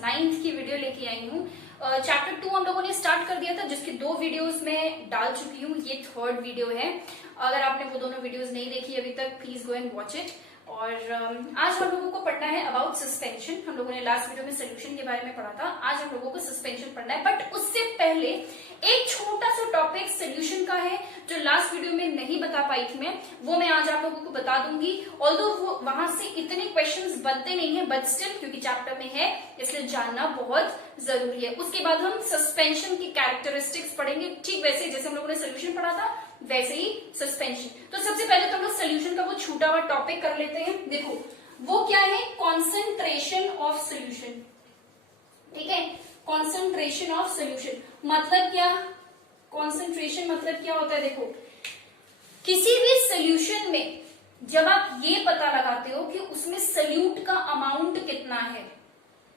9th की video लेके आई हूँ। चैप्टर 2 हम लोगों ने स्टार्ट कर दिया था, जिसकी 2 वीडियोस में डाल चुकी हूँ। ये 3rd वीडियो है। अगर आपने वो दोनों वीडियोस नहीं देखी अभी तक, please go and watch it. और आज हम लोगों को पढ़ना है अबाउट सस्पेंशन। हम लोगों ने लास्ट वीडियो में सोल्यूशन के बारे में पढ़ा था, आज हम लोगों को सस्पेंशन पढ़ना है। बट उससे पहले एक छोटा सा टॉपिक सोल्यूशन का है जो लास्ट वीडियो में नहीं बता पाई थी मैं, वो मैं आज आप लोगों को बता दूंगी। ऑल्दो वो वहां से इतने क्वेश्चंस बनते नहीं है, बट स्टिल क्योंकि चैप्टर में है इसलिए जानना बहुत जरूरी है। उसके बाद हम सस्पेंशन की कैरेक्टरिस्टिक्स पढ़ेंगे, ठीक वैसे जैसे हम लोगों ने सोल्यूशन पढ़ा था वैसे ही सस्पेंशन। तो सबसे पहले तो हम लोग सोल्यूशन का वो छूटा हुआ टॉपिक कर लेते हैं। देखो वो क्या है, कॉन्सेंट्रेशन ऑफ सोल्यूशन। ठीक है, कॉन्सेंट्रेशन ऑफ सोल्यूशन मतलब क्या, कॉन्सेंट्रेशन मतलब क्या होता है। देखो किसी भी सोल्यूशन में जब आप ये पता लगाते हो कि उसमें सोल्यूट का अमाउंट कितना है,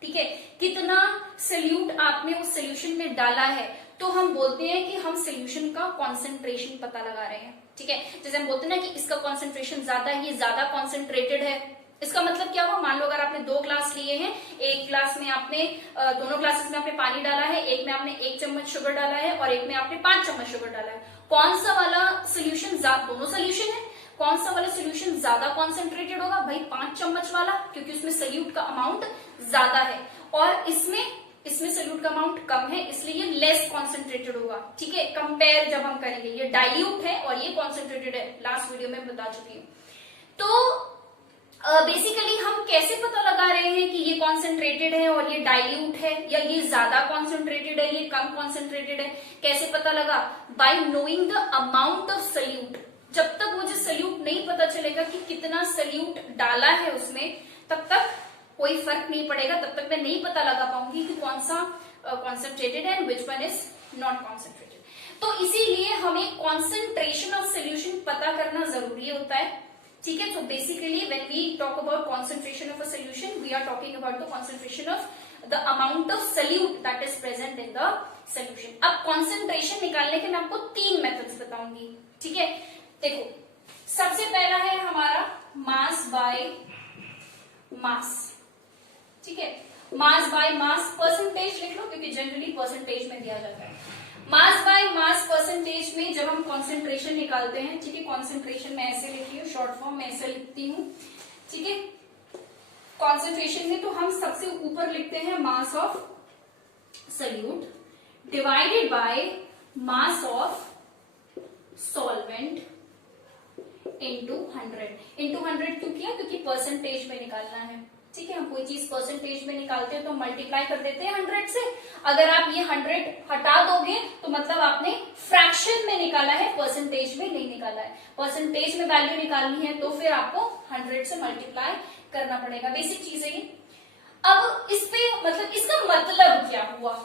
ठीक है, कितना सोल्यूट आपने उस सोल्यूशन में डाला है, तो हम बोलते हैं कि हम सोल्यूशन का कॉन्सेंट्रेशन पता लगा रहे हैं। ठीक है, जैसे हम बोलते हैं ना कि इसका कॉन्सेंट्रेशन ज्यादा है, ये ज्यादा कॉन्सेंट्रेटेड है। इसका मतलब क्या हुआ, मान लो अगर आपने 2 ग्लास लिए हैं, एक ग्लास में आपने दोनों ग्लासेस में आपने पानी डाला है, एक में आपने 1 चम्मच शुगर डाला है और एक में आपने 5 चम्मच शुगर डाला है। कौन सा वाला सोल्यूशन, दोनों सोल्यूशन है, कौन सा वाला सोल्यूशन ज्यादा कॉन्सेंट्रेटेड होगा? भाई 5 चम्मच वाला, क्योंकि उसमें सोल्यूट का अमाउंट ज्यादा है। और इसमें सोल्यूट का अमाउंट कम है, इसलिए ये लेस कॉन्सेंट्रेटेड होगा। ठीक है, कंपेयर जब हम करेंगे, ये डाइल्यूट है और ये कॉन्सेंट्रेटेड है, लास्ट वीडियो में बता चुकी हूँ। तो बेसिकली हम कैसे पता लगा रहे हैं कि ये कॉन्सेंट्रेटेड है और ये डाइल्यूट है, या ये ज्यादा कॉन्सेंट्रेटेड है, ये कम कॉन्सेंट्रेटेड है? कैसे पता लगा? Bye knowing the amount of solute. जब तक मुझे सोल्यूट नहीं पता चलेगा कि कितना सोल्यूट डाला है उसमें, तब तक कोई फर्क नहीं पड़ेगा, तब तक मैं नहीं पता लगा पाऊंगी कि कौन सा कॉन्सेंट्रेटेड है and which one is not concentrated. तो इसीलिए हमें कॉन्सेंट्रेशन ऑफ सोल्यूशन पता करना जरूरी होता है। ठीक है, तो basically when we talk about concentration of a solution, we are talking about the concentration of the amount of solute that is present in the solution. अब कॉन्सेंट्रेशन निकालने के मैं आपको 3 मेथड्स बताऊंगी। ठीक है, देखो सबसे पहला है हमारा मास बाय मास। ठीक है, मास बाय मास, परसेंटेज लिख लो क्योंकि जनरली परसेंटेज में दिया जाता है। मास बाय मास परसेंटेज में जब हम कॉन्सेंट्रेशन निकालते हैं, ठीक है, कॉन्सेंट्रेशन में ऐसे लिखी हूँ, शॉर्ट फॉर्म में ऐसे लिखती हूँ। ठीक है, कॉन्सेंट्रेशन में तो हम सबसे ऊपर लिखते हैं mass of solute divided by mass of solvent into 100 क्यों किया? क्योंकि परसेंटेज में निकालना है। ठीक है, हम कोई चीज परसेंटेज में निकालते हैं तो मल्टीप्लाई कर देते हैं 100 से। अगर आप ये 100 हटा दोगे तो मतलब आपने फ्रैक्शन में निकाला है, परसेंटेज में नहीं निकाला है। परसेंटेज में वैल्यू निकालनी है तो फिर आपको 100 से मल्टीप्लाई करना पड़ेगा। बेसिक चीज है ये। अब इस पे मतलब इसका मतलब क्या हुआ?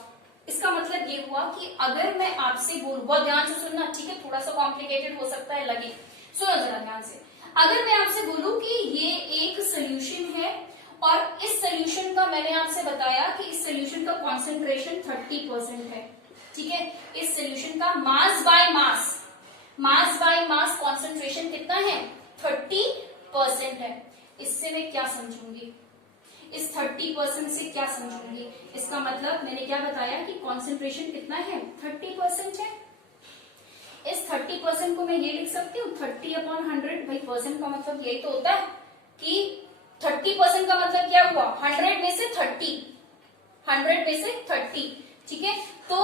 इसका मतलब ये हुआ कि अगर मैं आपसे बोलूं, बहुत ध्यान से सुनना, ठीक है, थोड़ा सा कॉम्प्लिकेटेड हो सकता है लगे, सुनो जरा ध्यान से। अगर मैं आपसे बोलूं कि ये एक सोल्यूशन है और इस सोल्यूशन का मैंने आपसे बताया कि इस सोल्यूशन का कॉन्सेंट्रेशन 30% है। ठीक है, इस सोल्यूशन का मास बाय मास कॉन्सेंट्रेशन कितना है? 30% है। इससे मैं क्या समझूंगी? इस 30% से क्या समझूंगी? इसका मतलब मैंने क्या बताया कि कॉन्सेंट्रेशन कितना है? 30% है। इस 30% को मैं ये लिख सकती हूँ 30/100। भाई परसेंट का मतलब यही तो होता है कि 30% का मतलब क्या हुआ? 100 में से 30। ठीक है, तो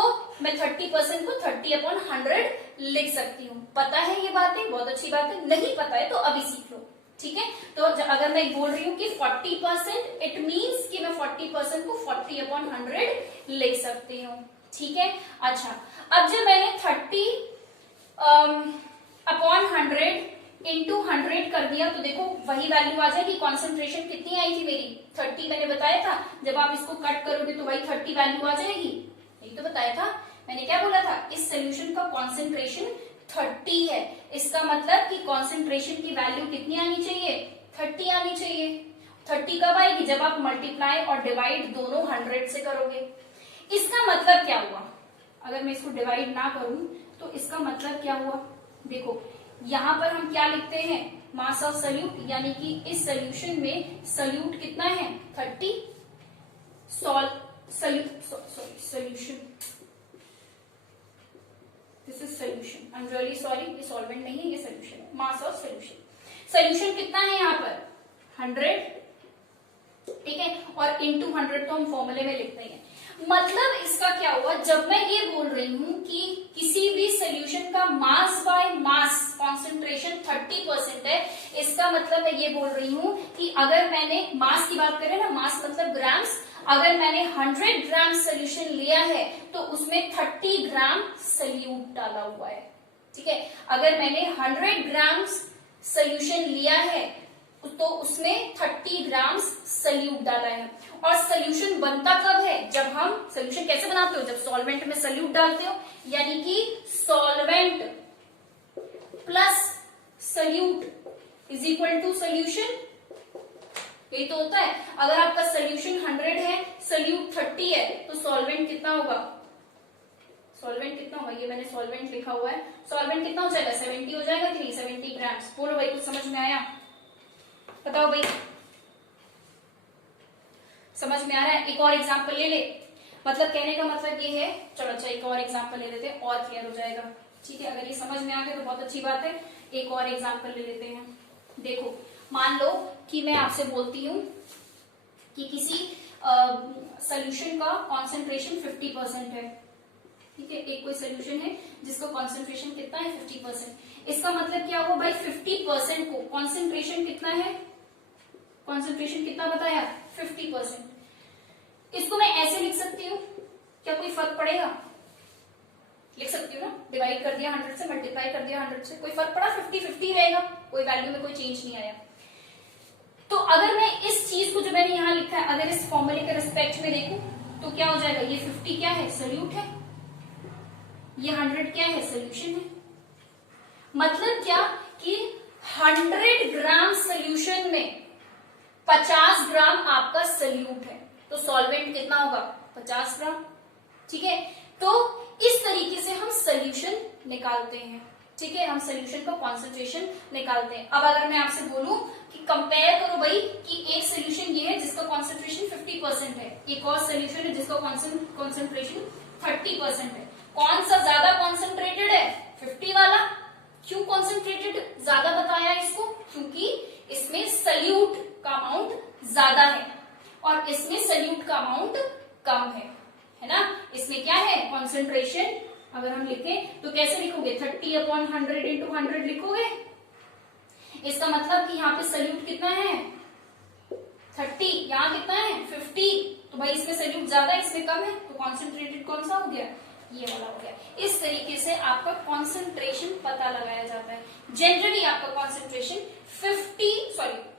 मैं 30% को 30/100 लिख सकती हूँ। पता है ये बातें? बहुत अच्छी बात है। नहीं पता है तो अभी सीख लो। ठीक है, तो अगर मैं बोल रही हूँ कि 40%, इट मीन्स कि मैं 40% को 40/100 लिख सकती हूँ। ठीक है, अच्छा अब जब मैंने 30/100 इंटू 100 कर दिया तो देखो वही वैल्यू आ जाएगी। कॉन्सेंट्रेशन कितनी आई थी मेरी? 30 मैंने बताया था। जब आप इसको कट करोगे तो वही 30 वैल्यू आ जाएगी। यही तो बताया था मैंने। क्या बोला था? इस सोल्यूशन का कॉन्सेंट्रेशन 30 है। इसका मतलब कि कॉन्सेंट्रेशन की वैल्यू कितनी आनी चाहिए? 30 आनी चाहिए। 30 कब आएगी? जब आप मल्टीप्लाई और डिवाइड दोनों 100 से करोगे। इसका मतलब क्या हुआ? अगर मैं इसको डिवाइड ना करूं तो इसका मतलब क्या हुआ? देखो यहां पर हम क्या लिखते हैं? मास ऑफ सोल्यूट, यानी कि इस सोल्यूशन में सोल्यूट कितना है? 30। Solution, this is solution, I am really sorry, ये सॉल्वेंट नहीं है, ये सोल्यूशन है, मास ऑफ सोल्यूशन। सोल्यूशन कितना है यहाँ पर 100, ठीक है, और इंटू 100 तो हम फॉर्मूले में लिखते हैं। मतलब इसका क्या हुआ, जब मैं ये बोल रही हूं कि किसी भी सोल्यूशन का मास बाय मास कॉन्सेंट्रेशन 30% है, इसका मतलब मैं ये बोल रही हूं कि अगर मैंने मास की बात करें ना, मास मतलब ग्राम्स, अगर मैंने 100 ग्राम सोल्यूशन लिया है तो उसमें 30 ग्राम सोल्यूट डाला हुआ है, ठीक है। अगर मैंने 100 ग्राम सोल्यूशन लिया है तो उसमें 30 ग्राम सोल्यूट डाला है। और सोल्यूशन बनता कब है, जब हम सोल्यूशन कैसे बनाते हो, जब सॉल्वेंट में सोल्यूट डालते हो, यानी कि solvent plus solute is equal to solution, यही तो होता है। अगर आपका सोल्यूशन 100 है, सोल्यूट 30 है, तो सॉल्वेंट कितना होगा, सॉल्वेंट कितना होगा, ये मैंने सॉल्वेंट लिखा हुआ है, सॉल्वेंट कितना हो जाएगा 70 हो जाएगा कि नहीं, 70 ग्राम। बोलो भाई, कुछ समझ में आया, बताओ भाई, समझ में आ रहा है। एक और एग्जांपल ले ले, मतलब कहने का मतलब ये है, चलो अच्छा एक और एग्जांपल ले लेते हैं और क्लियर हो जाएगा, ठीक है। अगर ये समझ में आ गया तो बहुत अच्छी बात है। एक और एग्जांपल ले लेते हैं। देखो, मान लो कि मैं आपसे बोलती हूं कि किसी सोल्यूशन का कॉन्सेंट्रेशन 50% है, ठीक है। एक कोई सोल्यूशन है जिसका कॉन्सेंट्रेशन कितना है 50%। इसका मतलब क्या हुआ भाई, 50% को कॉन्सेंट्रेशन कितना है, कॉन्सेंट्रेशन कितना बताया 50%। इसको मैं ऐसे लिख सकती हूँ, क्या कोई फर्क पड़ेगा, लिख सकती हूँ ना, डिवाइड कर दिया 100 से, मल्टीप्लाई कर दिया 100 से, कोई फर्क पड़ा, 50-50 रहेगा, कोई वैल्यू में कोई चेंज नहीं आया। तो अगर मैं इस चीज को जो मैंने यहाँ लिखा है, अगर इस फॉर्मूले के रिस्पेक्ट में देखूं तो क्या हो जाएगा, ये 50 क्या है, सोल्यूट है, ये 100 क्या है, सोल्यूशन है। मतलब क्या कि 100 ग्राम सोल्यूशन में 50 ग्राम आपका सोल्यूट है, तो सॉल्वेंट कितना होगा 50 ग्राम, ठीक है। तो इस तरीके से हम सोल्यूशन निकालते हैं, ठीक है, हम सोल्यूशन का कॉन्सेंट्रेशन निकालते हैं। अब अगर मैं आपसे बोलूं कि कंपेयर करो भाई कि एक सोल्यूशन ये है जिसका कॉन्सेंट्रेशन 50% है, एक और सोल्यूशन है जिसका कॉन्सेंट्रेशन 30% है, कौन सा ज्यादा कॉन्सेंट्रेटेड है, 50 वाला। क्यों कॉन्सेंट्रेटेड ज्यादा बताया इसको, क्योंकि इसमें सोल्यूट का अमाउंट ज्यादा है और इसमें सोल्यूट का अमाउंट कम है ना। इसमें क्या है, कॉन्सेंट्रेशन अगर हम लिखें तो कैसे लिखोगे, 30/100 इंटू 100 लिखोगे। इसका मतलब कि यहाँ पे सोल्यूट कितना है 30, यहाँ कितना है 50, तो भाई इसमें सोल्यूट ज्यादा है, इसमें कम है, तो कॉन्सेंट्रेटेड कौन सा हो गया, ये वाला हो गया। इस तरीके से आपका कॉन्सेंट्रेशन पता लगाया जाता है। जनरली आपका कॉन्सेंट्रेशन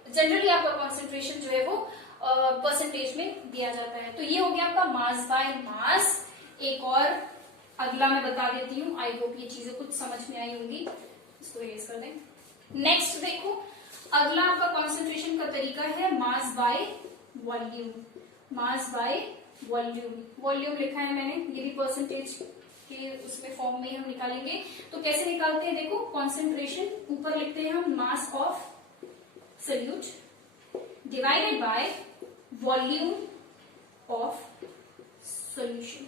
जनरली आपका कॉन्सेंट्रेशन जो है वो परसेंटेज में दिया जाता है। तो ये हो गया आपका मास बाय मास। एक और अगला मैं बता देती हूँ, आई होप ये चीजें कुछ समझ में आई होंगी, इसको इरेज कर दें। नेक्स्ट देखो, अगला आपका कॉन्सेंट्रेशन का तरीका है mass by volume, mass by volume. Volume लिखा है मैंने, ये भी परसेंटेज के उसमें फॉर्म में हम निकालेंगे। तो कैसे निकालते हैं, देखो कॉन्सेंट्रेशन ऊपर लिखते हैं हम mass of solute divided by volume of solution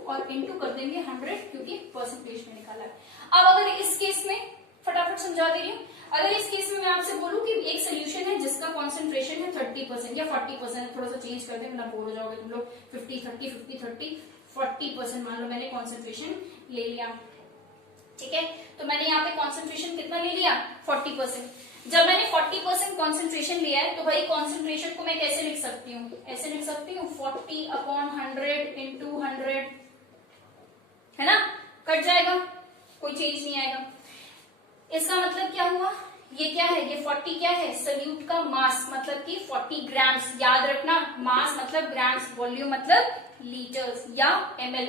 और इनटू कर देंगे 100 क्योंकि परसेंटेज में निकाला है। अब अगर इस केस में फटाफट समझा दे रही हूँ, अगर इस केस में मैं आपसे बोलूं कि एक सोल्यूशन है जिसका कॉन्सेंट्रेशन है 30% या 40%, थोड़ा सा चेंज कर दे वरना बोर हो जाओगे तुम लोग, 50-30 40% मान लो मैंने कॉन्सेंट्रेशन ले लिया, ठीक है। तो मैंने यहाँ पे कॉन्सेंट्रेशन कितना ले लिया 40%। जब मैंने 40% कॉन्सेंट्रेशन लिया है तो भाई कॉन्सेंट्रेशन को मैं कैसे लिख सकती हूँ, ऐसे लिख सकती हूँ 40/100 इंटू 100, है ना, कट जाएगा, कोई चेंज नहीं आएगा। इसका मतलब क्या हुआ, ये क्या है, ये 40 क्या है, सोल्यूट का मास, मतलब कि 40 ग्राम्स। याद रखना, मास मतलब ग्राम्स, वॉल्यूम मतलब लीटर्स या ml।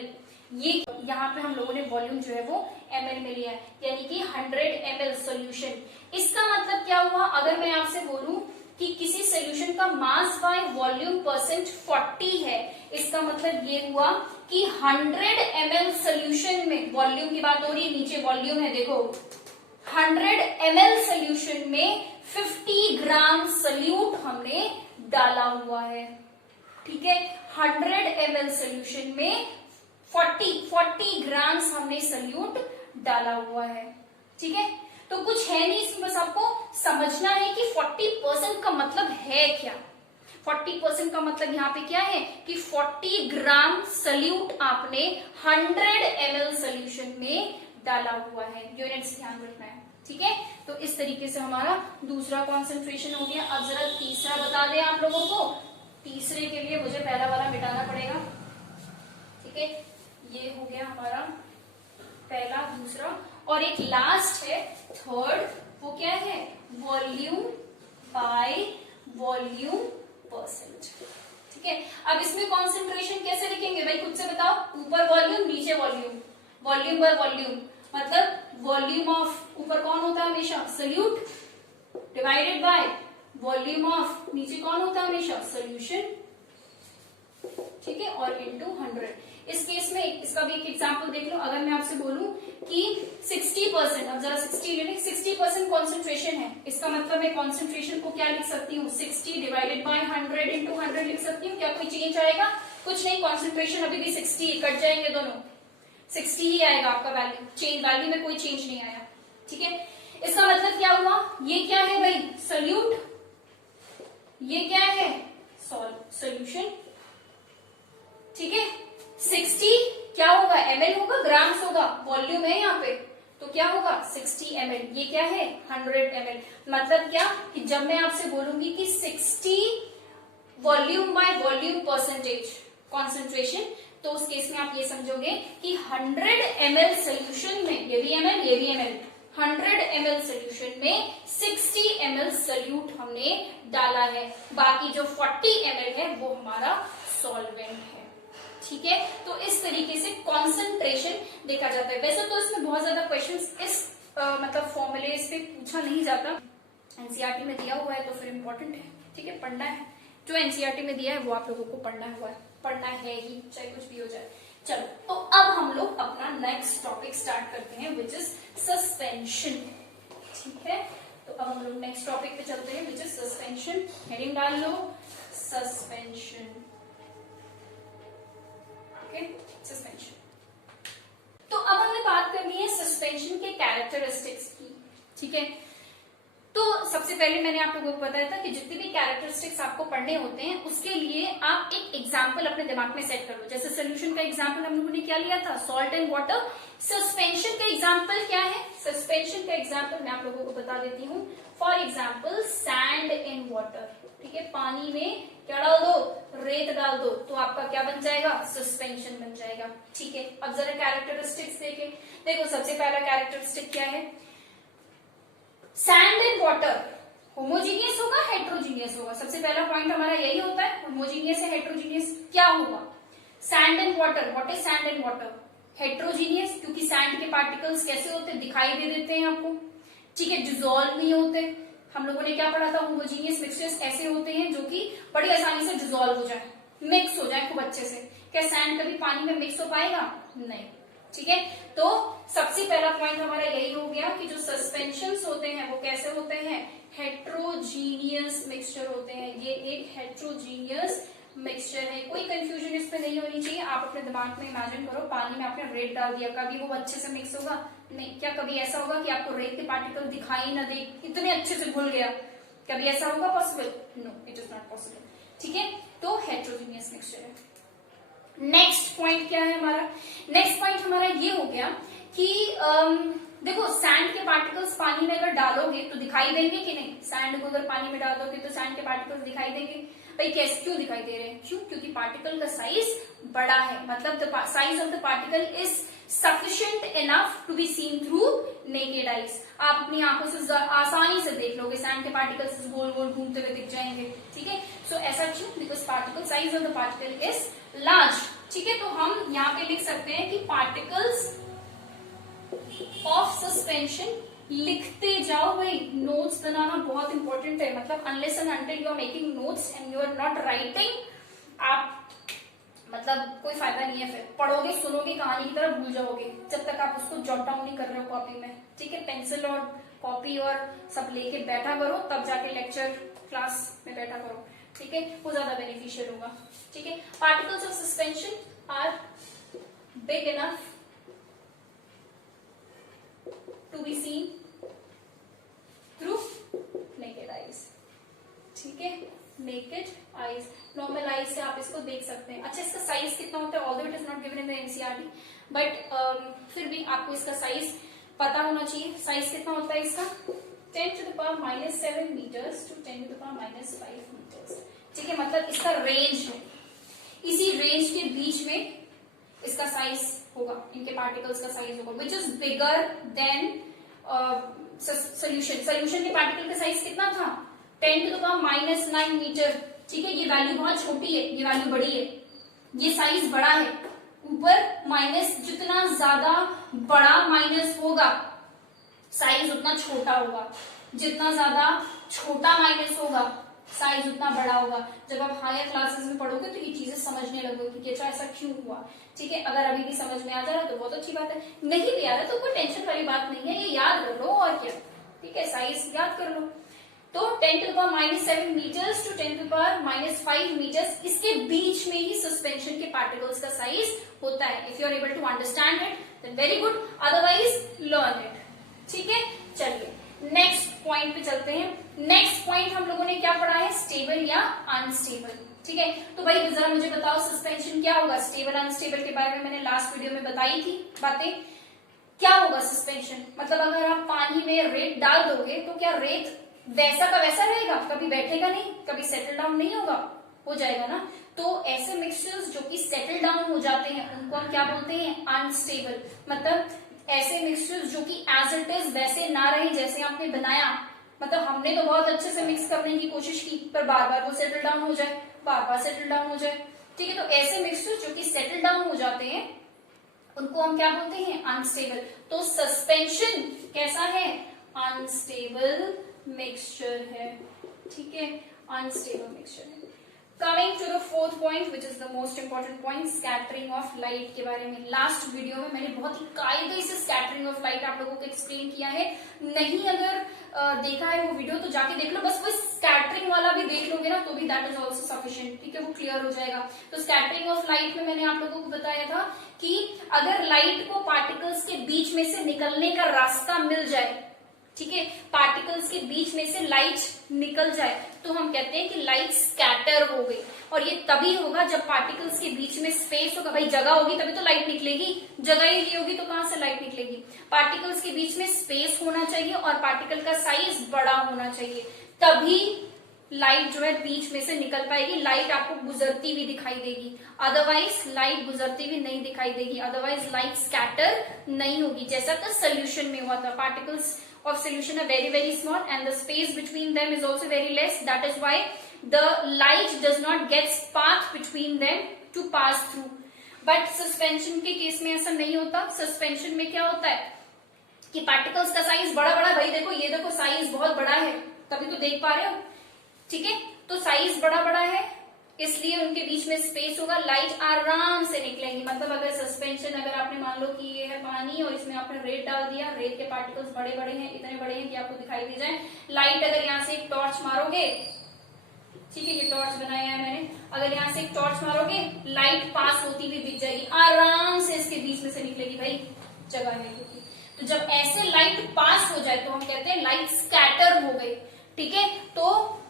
ये यहाँ पे हम लोगों ने वॉल्यूम जो है वो ml में लिया है, यानी कि 100 ml सोल्यूशन। इसका मतलब क्या हुआ, अगर मैं आपसे बोलूं कि किसी सोल्यूशन का मास बाय वॉल्यूम परसेंट 40 है, इसका मतलब ये हुआ कि 100 ml सोल्यूशन में, वॉल्यूम की बात हो रही है, नीचे वॉल्यूम है देखो, 100 ml सोल्यूशन में 50 ग्राम सोल्यूट हमने डाला हुआ है। ठीक है, 100 ml सोल्यूशन में 40 ग्राम्स हमने सल्यूट डाला हुआ है। ठीक है, तो कुछ है नहीं इसमें, बस आपको समझना है कि 40% का मतलब है क्या। 40% का मतलब यहाँ पे क्या है कि 40 ग्राम सल्यूट आपने 100 ml सोल्यूशन में डाला हुआ है। यूनिट्स ध्यान रखना है। ठीक है, तो इस तरीके से हमारा दूसरा कॉन्सेंट्रेशन हो गया। अब जरा तीसरा बता दें आप लोगों को। तीसरे के लिए मुझे पहला वाला मिटाना पड़ेगा। ठीक है, ये हो गया हमारा पहला, दूसरा, और एक लास्ट है थर्ड। वो क्या है? Volume by volume percent. ठीक है, अब इसमें कॉन्सेंट्रेशन कैसे लिखेंगे भाई, खुद से बताओ। ऊपर वॉल्यूम, नीचे वॉल्यूम, वॉल्यूम बाय वॉल्यूम, मतलब वॉल्यूम ऑफ ऊपर कौन होता है हमेशा? Solute, divided by volume of नीचे कौन होता है हमेशा? सॉल्यूशन। ठीक है, और इनटू 100। इस केस में इसका भी एक एग्जांपल देख लो। अगर मैं आपसे बोलूं कि 60%, अब जरा 60% कॉन्सेंट्रेशन है, इसका मतलब मैं कॉन्सेंट्रेशन को क्या लिख सकती हूँ? 60 डिवाइडेड बाय 100 इंटू 100 लिख सकती हूँ। क्या कोई चेंज आएगा? कुछ नहीं, कॉन्सेंट्रेशन अभी भी 60, कट जाएंगे दोनों, 60 ही आएगा आपका वैल्यू। चेंज वैल्यू में कोई चेंज नहीं आया। ठीक है, इसका मतलब क्या हुआ? ये क्या है भाई? सल्यूट। ये क्या है? सॉल्यूशन। ठीक है, 60 क्या होगा? ml होगा, ग्राम्स होगा, वॉल्यूम है यहाँ पे, तो क्या होगा? 60 ml। ये क्या है? 100 ml। मतलब क्या कि जब मैं आपसे बोलूंगी कि 60 volume by volume percentage concentration, तो उस केस में आप ये समझोगे कि 100 ml सोल्यूशन में, ये भी ml, ये भी ml, 100 ml सोल्यूशन में 60 ml सल्यूट हमने डाला है। बाकी जो 40 ml है वो हमारा सॉल्वेंट है। ठीक है, तो इस तरीके से कॉन्सेंट्रेशन देखा जाता है। वैसे तो इसमें बहुत ज्यादा क्वेश्चंस इस मतलब फॉर्मूले पे पूछा नहीं जाता, एनसीईआरटी में दिया हुआ है तो फिर इम्पोर्टेंट है। ठीक है, पढ़ना है, जो एनसीईआरटी में दिया है वो आप लोगों को पढ़ना है ही, चाहे कुछ भी हो जाए। चलो, तो अब हम लोग अपना नेक्स्ट टॉपिक स्टार्ट करते हैं, विच इज सस्पेंशन। ठीक है, तो अब हम लोग नेक्स्ट टॉपिक पे चलते हैं, विच इज सस्पेंशन। हेडिंग डाल लो, सस्पेंशन। सस्पेंशन। तो अब हमने बात करनी है सस्पेंशन के कैरेक्टरिस्टिक्स की। ठीक है, तो सबसे पहले मैंने आप लोगों को बताया था कि जितने भी कैरेक्टरिस्टिक्स आपको पढ़ने होते हैं उसके लिए आप एक एग्जांपल अपने दिमाग में सेट कर लो। जैसे सोल्यूशन का एग्जांपल हम लोगों ने क्या लिया था? Salt and water. सस्पेंशन का एग्जांपल क्या है? सस्पेंशन का एग्जांपल मैं आप लोगों को बता देती हूँ। For example sand in water. ठीक है, पानी में क्या डाल दो? रेत डाल दो, तो आपका क्या बन जाएगा? सस्पेंशन बन जाएगा। ठीक है, अब जरा कैरेक्टरिस्टिक्स देखें। देखो, सबसे पहला कैरेक्टरिस्टिक क्या है? सैंड एंड वाटर होमोजीनियस होगा, हेट्रोजीनियस होगा? सबसे पहला पॉइंट हमारा यही होता है, होमोजीनियस है, हेट्रोजीनियस। क्या होगा? Sand and water, what is sand and water? Heterogeneous, क्योंकि सैंड के पार्टिकल्स कैसे होते हैं? दिखाई दे देते हैं आपको। ठीक है, डिसॉल्व नहीं होते। हम लोगों ने क्या पढ़ा था? होमोजीनियस मिक्सचर्स ऐसे होते हैं जो कि बड़ी आसानी से डिसॉल्व हो जाए, मिक्स हो जाए खूब अच्छे से। क्या सैंड कभी पानी में मिक्स हो पाएगा? नहीं। ठीक है, तो सबसे पहला पॉइंट हमारा यही हो गया कि जो सस्पेंशंस होते हैं वो कैसे होते हैं? हेट्रोजीनियस मिक्सचर होते हैं। ये एक हेट्रोजीनियस मिक्सचर है, कोई कंफ्यूजन इसमें नहीं होनी चाहिए। आप अपने दिमाग में इमेजिन करो, पानी में आपने रेत डाल दिया, कभी वो अच्छे से मिक्स होगा? नहीं। क्या कभी ऐसा होगा कि आपको रेत के पार्टिकल दिखाई ना दे, इतने अच्छे से घुल गया? कभी ऐसा होगा possible? No, it is not possible. ठीक है, तो हेट्रोजीनियस मिक्सचर है। नेक्स्ट पॉइंट क्या है हमारा? नेक्स्ट पॉइंट हमारा ये हो गया कि देखो, सैंड के पार्टिकल्स पानी में अगर डालोगे तो दिखाई देंगे कि नहीं? सैंड को अगर पानी में डाल दोगे तो सैंड के पार्टिकल्स दिखाई देंगे। भाई कैसे, क्यों दिखाई दे रहे हैं? क्यों? क्योंकि पार्टिकल का साइज बड़ा है, मतलब the size of the particle is sufficient enough to be seen through naked eyes. आप अपनी आंखों से आसानी से देख लोगे, सैंड के पार्टिकल्स गोल गोल घूमते हुए दिख जाएंगे। ठीक है, सो ऐसा क्यों? Because particle size of the particle is large. ठीक है, तो हम यहाँ पे लिख सकते हैं कि पार्टिकल्स ऑफ सस्पेंशन। लिखते जाओ भाई, नोट्स बनाना बहुत इंपॉर्टेंट है। मतलब unless and until you are making notes and you are not writing, आप मतलब कोई फायदा नहीं है। फिर पढ़ोगे, सुनोगे, कहानी की तरह भूल जाओगे जब तक आप उसको जॉट डाउन नहीं कर रहे हो कॉपी में। ठीक है, पेंसिल और कॉपी और सब लेके बैठा करो, तब जाके लेक्चर क्लास में बैठा करो। ठीक है, वो ज्यादा बेनिफिशियल होगा। ठीक है, particles of suspension are big enough to be seen through naked eyes. ठीक है, नेकेड आईज, नॉर्मल आईज से आप इसको देख सकते हैं। अच्छा, इसका साइज कितना होता है, although it is not given in the NCERT, but फिर भी आपको इसका साइज पता होना चाहिए। साइज कितना होता है इसका, 10⁻⁻7 मीटर्स टू 10⁻⁵ मीटर्स। ठीक है, मतलब इसका रेंज है, इसी रेंज के बीच में इसका साइज होगा, इनके पार्टिकल्स का साइज होगा, which is bigger than solution. Solution के पार्टिकल का साइज कितना था, 10⁻⁹ मीटर। ठीक है, ये वैल्यू बहुत छोटी है, ये वैल्यू बड़ी है, ये साइज बड़ा है। ऊपर माइनस, जितना ज्यादा बड़ा माइनस होगा साइज उतना छोटा होगा, जितना ज्यादा छोटा माइनस होगा साइज उतना बड़ा होगा। जब आप हायर क्लासेस में पढ़ोगे तो ये चीजें समझने लगोगे कि अच्छा ऐसा क्यों हुआ। ठीक है, अगर अभी भी समझ में आ जा रहा है तो बहुत अच्छी बात है, नहीं भी आ रहा तो कोई टेंशन वाली बात नहीं है, ये याद कर लो और क्या। ठीक है, साइज याद कर लो। तो 10⁻⁷ मीटर्स टू 10⁻⁵ मीटर्स, इसके बीच में ही सस्पेंशन के पार्टिकल्स का साइज होता है। If you are able to understand it then very good, otherwise learn it. ठीक है, चलिए नेक्स्ट पॉइंट पे चलते हैं। नेक्स्ट पॉइंट हम लोगों ने क्या पढ़ा है, स्टेबल या अनस्टेबल। ठीक है, तो भाई जरा मुझे बताओ सस्पेंशन क्या होगा। स्टेबल अनस्टेबल के बारे में मैंने लास्ट वीडियो में बताई थी बातें। क्या होगा सस्पेंशन, मतलब अगर आप पानी में रेत डाल दोगे तो क्या रेत वैसा का वैसा रहेगा, कभी बैठेगा नहीं, कभी सेटल डाउन नहीं होगा, हो जाएगा ना। तो ऐसे मिक्सचर्स जो कि सेटल डाउन हो जाते हैं उनको हम क्या बोलते हैं, अनस्टेबल। मतलब ऐसे मिक्सचर्स जो कि एज इट इज वैसे ना रहे जैसे आपने बनाया, मतलब हमने तो बहुत अच्छे से मिक्स करने की कोशिश की पर बार बार वो सेटल डाउन हो जाए, बार बार सेटल डाउन हो जाए। ठीक है, तो ऐसे मिक्सचर्स जो कि सेटल डाउन हो जाते हैं उनको हम क्या बोलते हैं, अनस्टेबल। तो सस्पेंशन कैसा है, अनस्टेबल मिक्सचर है। ठीक है, अनस्टेबल मिक्सचर है। Coming to the fourth point which is the most important point, scattering of light के बारे में। लास्ट वीडियो में मैंने बहुत ही कायदे से स्कैटरिंग ऑफ लाइट आप लोगों को एक्सप्लेन किया है। नहीं अगर देखा है वो वीडियो तो जाके देख लो, बस वो स्कैटरिंग वाला भी देख लोगे ना तो भी दैट इज ऑल्सो सफिशिएंट। ठीक है, वो क्लियर हो जाएगा। तो स्कैटरिंग ऑफ लाइट में मैंने आप लोगों को बताया था कि अगर लाइट को पार्टिकल्स के बीच में से निकलने का रास्ता मिल जाए, ठीक है, पार्टिकल्स के बीच में से लाइट निकल जाए तो हम कहते हैं कि लाइट स्कैटर हो गई। और ये तभी होगा जब पार्टिकल्स के बीच में स्पेस होगा। भाई जगह होगी तभी तो लाइट निकलेगी, जगह ही नहीं होगी तो कहां से लाइट निकलेगी। पार्टिकल्स के बीच में स्पेस होना चाहिए और पार्टिकल का साइज बड़ा होना चाहिए, तभी लाइट जो है बीच में से निकल पाएगी। लाइट आपको गुजरती हुई दिखाई देगी, अदरवाइज लाइट गुजरती हुई नहीं दिखाई देगी, अदरवाइज लाइट स्कैटर नहीं होगी। जैसा कि सोल्यूशन में हुआ था, particles of solution are very small and the space between them is also very less. That is why the light does not get path between them to pass through. But suspension के case में ऐसा नहीं होता। Suspension में क्या होता है कि पार्टिकल्स का साइज बड़ा बड़ा, भाई देखो ये देखो साइज बहुत बड़ा है, तभी तो देख पा रहे हो। ठीक है, तो साइज बड़ा बड़ा है इसलिए उनके बीच में स्पेस होगा, लाइट आराम से निकलेंगी। मतलब अगर सस्पेंशन, अगर आपने मान लो कि ये है पानी और इसमें आपने रेत डाल दिया, रेत के पार्टिकल्स बड़े बड़े हैं, इतने बड़े हैं कि आपको दिखाई दे जाए। लाइट अगर यहाँ से एक टॉर्च मारोगे, ठीक है, ये टॉर्च बनाया है मैंने, अगर यहाँ से एक टॉर्च मारोगे लाइट पास होती हुई दिख जाएगी, आराम से इसके बीच में से निकलेगी, भाई जगह नहीं होगी। तो जब ऐसे लाइट पास हो जाए तो हम कहते हैं लाइट स्कैटर हो गई। ठीक है, तो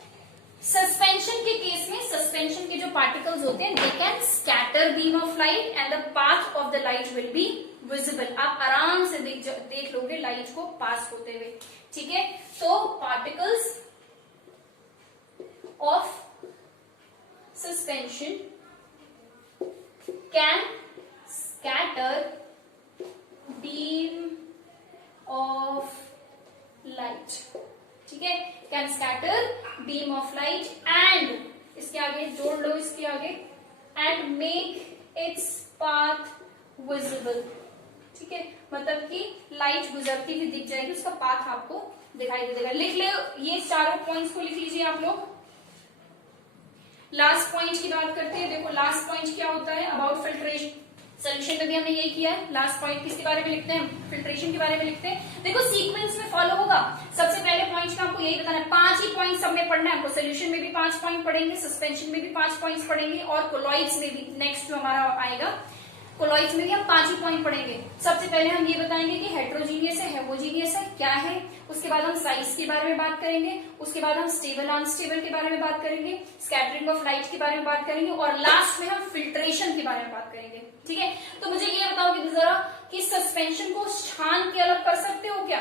सस्पेंशन के केस में सस्पेंशन के जो पार्टिकल्स होते हैं they can scatter beam of light and the path of the light will be visible. आप आराम से देख लोगे लाइट को पास होते हुए। ठीक है, तो particles of suspension can scatter beam of light. ठीक है, can scatter beam of light and, इसके आगे जोड़ लो, इसके आगे, and make its path visible. ठीक है, मतलब कि लाइट गुजरती हुई दिख जाएगी, उसका पाथ आपको दिखाई दे देगा। लिख ले, ये चारों पॉइंट्स को लिख लीजिए आप लोग। लास्ट पॉइंट की बात करते हैं। देखो लास्ट पॉइंट क्या होता है, अबाउट फिल्ट्रेशन। सोल्यूशन में भी हमने यही किया है। लास्ट पॉइंट किसके बारे में लिखते हैं, फिल्ट्रेशन के बारे में लिखते हैं। देखो सीक्वेंस में फॉलो होगा। सबसे पहले पॉइंट में आपको यही बताना है, 5 ही पॉइंट सब में पढ़ना है आपको। सोल्यूशन में भी 5 पॉइंट पढ़ेंगे, सस्पेंशन में भी 5 पॉइंट्स पढ़ेंगे, और कोलॉइड्स में भी नेक्स्ट जो हमारा आएगा, कोलॉइड्स में भी हम 5 ही पॉइंट पढ़ेंगे। सबसे पहले हम ये बताएंगे कि हेट्रोजीनियस है, होमोजीनियस है, क्या है। उसके बाद हम साइज के बारे में बात करेंगे। उसके बाद हम स्टेबल अनस्टेबल के बारे में बात करेंगे, स्कैटरिंग ऑफ लाइट के बारे में बात करेंगे, और लास्ट में हम फिल्ट्रेशन के बारे में बात करेंगे। ठीक है, तो मुझे ये बताओ कि जरा कि सस्पेंशन को छान के अलग कर सकते हो क्या?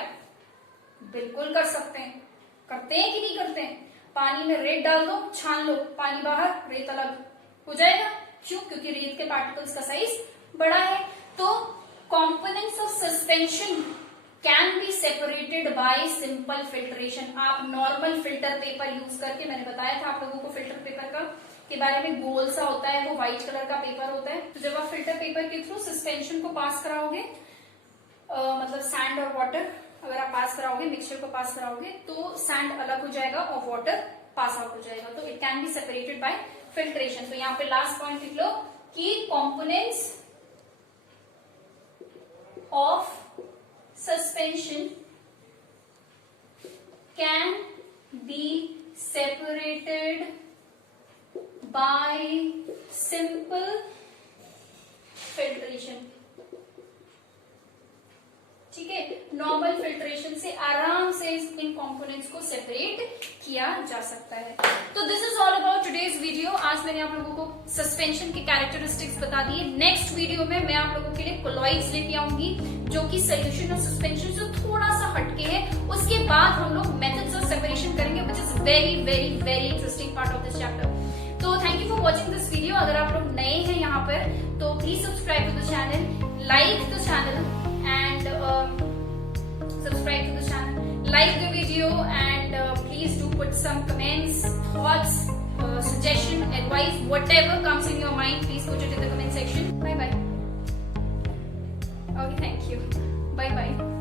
बिल्कुल कर सकते हैं। करते हैं कि नहीं करते हैं? पानी में रेत डाल दो, छान लो, पानी बाहर, रेत अलग हो जाएगा। क्यों? क्योंकि रेत के पार्टिकल्स का साइज बड़ा है। तो components of suspension can be separated by simple filtration. आप नॉर्मल फिल्टर पेपर यूज करके, मैंने बताया था आप लोगों को फिल्टर पेपर का के बारे में, गोल सा होता है, वो व्हाइट कलर का पेपर होता है। तो जब आप फिल्टर पेपर के थ्रू सस्पेंशन को पास कराओगे, मतलब सैंड और वाटर अगर आप पास कराओगे, मिक्सचर को पास कराओगे, तो सैंड अलग हो जाएगा और वाटर पास आउट हो जाएगा। तो it can be separated by filtration. तो यहाँ पे लास्ट पॉइंट लिख लो कि components of suspension can be separated by simple filtration। ठीक है, नॉर्मल फिल्ट्रेशन से आराम से इन कंपोनेंट्स को सेपरेट किया जा सकता है। तो this is all about today's video. आज मैंने आप लोगों को सस्पेंशन के कैरेक्टरिस्टिक्स बता दिए। नेक्स्ट वीडियो में मैं आप लोगों के लिए कोलॉइड्स लेके आऊंगी, जो कि सोल्यूशन ऑफ सस्पेंशन से थोड़ा सा हटके है। उसके बाद हम लोग मेथड्स ऑफ सेपरेशन करेंगे, which is very very very interesting part of this chapter. तो thank you for watching this video. अगर आप लोग नए हैं यहाँ पर तो please subscribe to the channel, like the channel and subscribe to the channel, like the video, and please do put some comments, thoughts, suggestion, advice, whatever comes in your mind, please put it in the comment section. Bye bye. Okay, thank you. Bye bye.